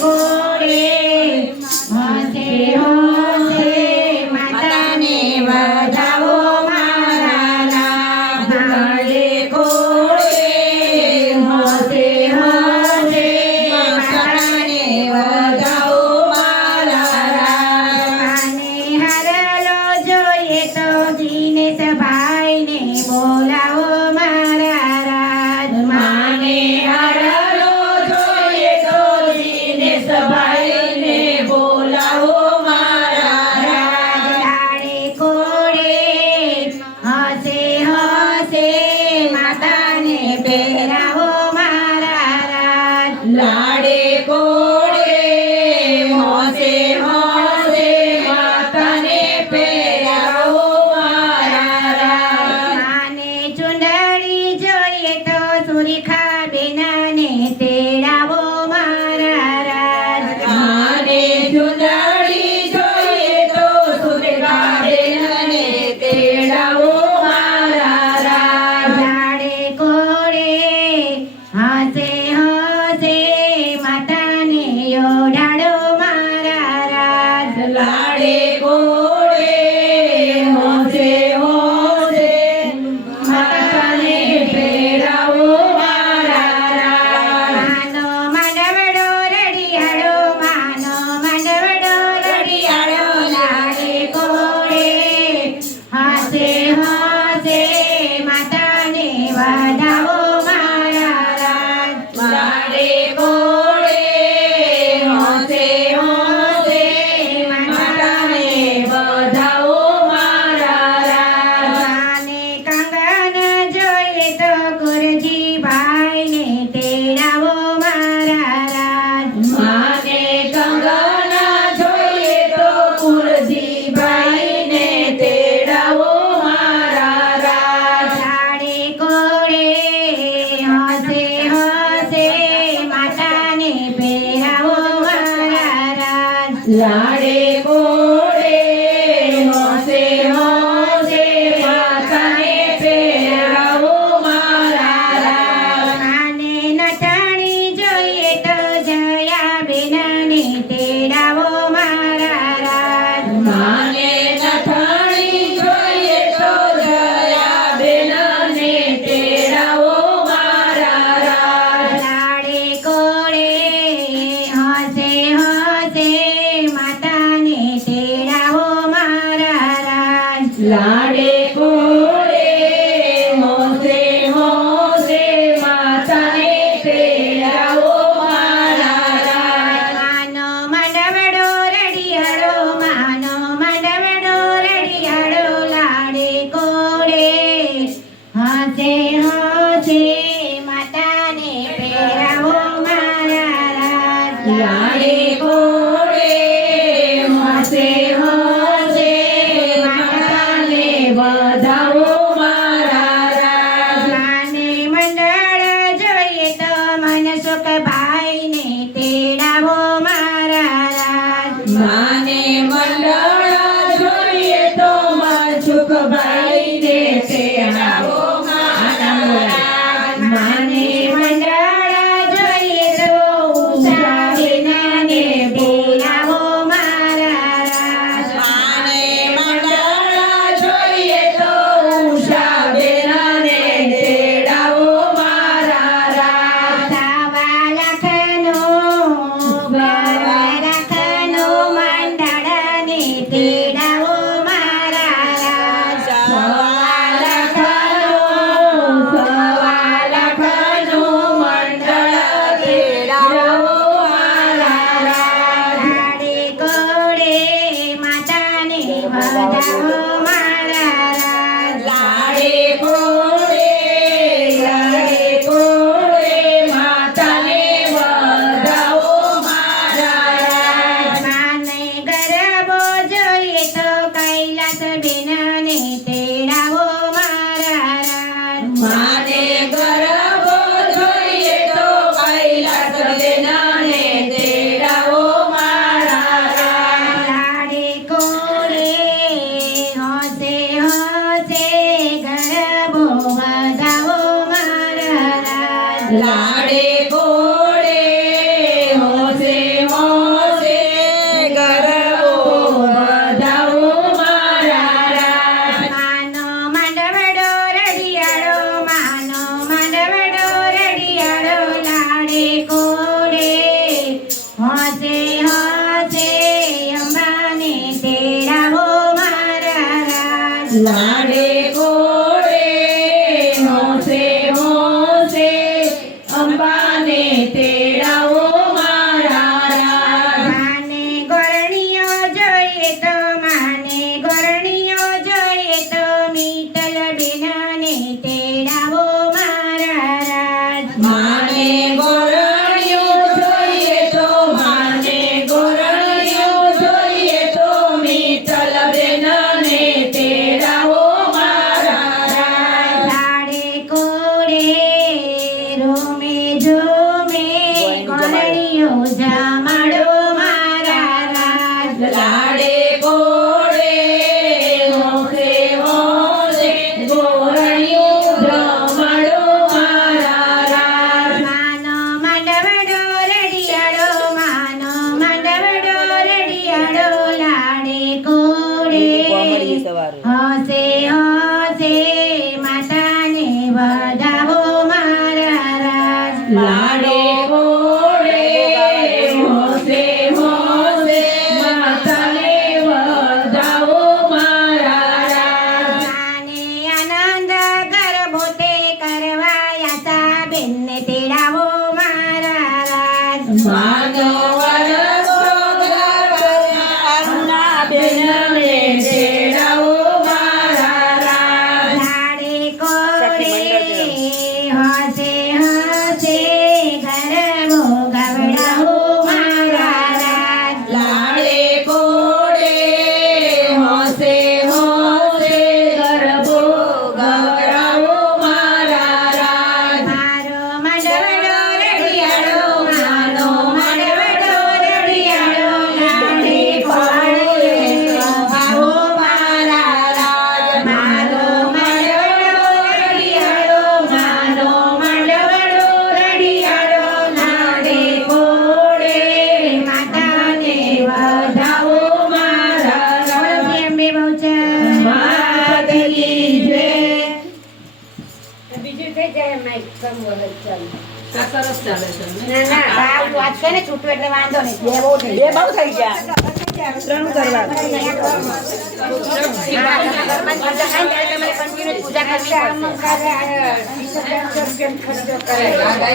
કોળે હોશે હોશે માતાને વધાવો મારા રાજ લાડે કોળે હોશે હોશે માતાને વધાવો મારા રાજ અને હારલો જોઈએ તો દિનેશ ભાઈને બોલાવો મારા રાજ માને હારલો જોઈએ તો દિનેશ ભાઈને બોલાવો મારા રાજ લાડે કોળે હસે હસે માતાને પહેરાવો મારા રાજ લાડે કોળે હસે હસે માતાને પહેરાવો મારા રાજ માને ચુંદડી જોઈએ તો સુરેખા બેનાને તેડાવો મારા રાજ માને ચુંદડી જોઈએ તો સુરેખા બેનાને તેડાવો મારા રાજ લાડે કોળે હસે હસે માતાને યોડાડો મારા રાજ લાડે કોળે હોશે હોશે માતાને પહેરાવો મારા રાજ માનો માંડવડો રડિયાળો માનો માંડવડો રડિયાળો લાડે કોળે હસે હસે માતાને વધાવો મારા રાજ લાડે કોળે હસે હસે માતાને વધાવો મારા રાજ માને કંગન જોઈએ તો ગુરજી ભાઈને તેડાવો મારા રાજ માને કંગન જોઈએ તો ગુરજી ભાઈને તેડાવો મારા રાજ લાડે કોળે હસે હસે માતાને પહેરાવો મારા રાજ લાડે કોળે હસે હસે માતાને પહેરાવો મારા રાજ માને નટાણી જોઈએ તો જયા બેનાને તેડાવો મારા રાજ માને નટાણી જોઈએ તો જયા બેનાને તેડાવો મારા રાજ લાડે કોળે હસે હસે માતાને તેડાવો મારા રાજ લાડે કોળે હોશે હોશે માતાને તેડાવો મારા રાજ માનો માંડવડો રડિયાળો માનો માંડવડો રડિયાળો લાડે કોળે હસે હસે માતાને પહેરાવો મારા રાજ લાડે કોળે હસે હસે માતાને વધાવો મારા રાજ માને મંડળ જોઈએ તો મનસુખ ભાઈને તેડાવો મારા રાજ માને મંડળ જોઈએ તો મનસુખ ભાઈને તેડાવો મારા રાજ માને મંડળ જોઈએ તો ઉષા બેનાને બોલાવો મારા રાજ હસે હસે અંબાને તેડાવો મારા રાજ લાડે ઘોડે હોંશે હોંશે અંબાને તેડાવો મારા રાજ માને ગોરણીઓ જોઈએ તો માને ગોરણીઓ જોઈએ તો મીતલ બેનને તેડાવો મારા રાજ માને ગોરણીઓ જોઈએ તો માને ગોરણીઓ જોઈએ તો મીતલ બેનને તેડાવો મારા રાજ લાડે કોડે રોમે જોમે ગોરણીઓ જમાડો મારા રાજ લાડે ઘોડે હોંશે હોંશે ગોરણીઓ જમાડો મારા રાજ માનો માંડવડો રડિયાળો માનો માંડવડો રડિયાળો લાડે કોડે હસે હસે માતાને વધાવો મારા રાજ લાડે ઘોડે હોંશે હોંશે માતાને વધાવો મારા રાજ માને આનંદ ગરબો તે કરવાયા તા બેનને તેડાવો મારા રાજ માનો વરસો ગરબના બેનને તેડાવો મારા રાજ લાડે કોડે હસે હસે ગરબો ગવડાવો મારા રાજ લાડે ઘોડે હોંશે હોંશે ગરબો ગવડાવો મારા રાજ મારો માંડવડો રડિયાળો મારો માંડવડો રડિયાળો લાડે કોડે આવો મારા રાજ મારો માંડવડો રડિયાળો મારો માંડવડો રડિયાળો લાડે કોડે માતાને વધાવો મારા રાજ બોલો અંબે બહુચર માતકી જય બીજું થઈ જાય માઈક કમ વગર ચાલુ આ સરસ ચાલે છે ના ના બાવ વાત છે ને છૂટું એટલે વાંધો નહીં બે બહુ થઈ બે બહુ થઈ ગયા ત્રણ કરવા પૂજા કરવી પડશે